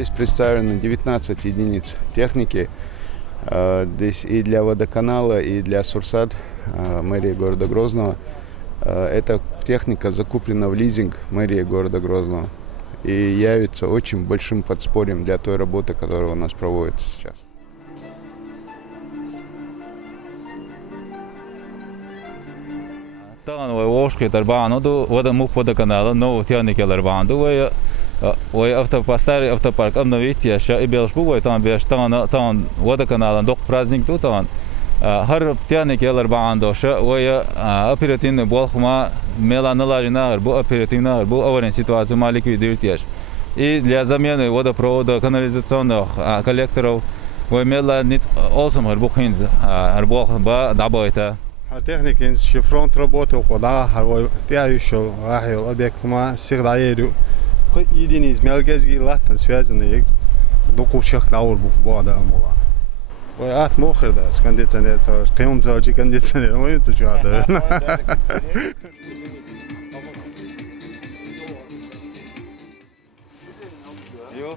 Здесь представлено 19 единиц техники. Здесь и для водоканала, и для Сурсат, мэрии города Грозного. Эта техника закуплена в лизинг мэрии города Грозного и явится очень большим подспорьем для той работы, которая у нас проводится сейчас. Tahan või oskiter baanodu voda muppoda kanala no tehnikler baandu või автопарк обновить я и белш бувай там беш там вода канала док праздник тут там har tehnikler baandu ша ወይ оперативный болхма меланалажина bu оперативна bu аварийная ситуация малики диртяж и для замены водопровода канализационных коллекторов ወይ мела нит олсам har бухинз har бох ба дабайта. Техники шифронт работал, куда харвой еще рахил объект ма сигдаерю. Единиц мелгезги латан связанный докучах наур бода мола. Ой ат мохр да с кондиционер кем заочи кондиционер ой это что да. Yo.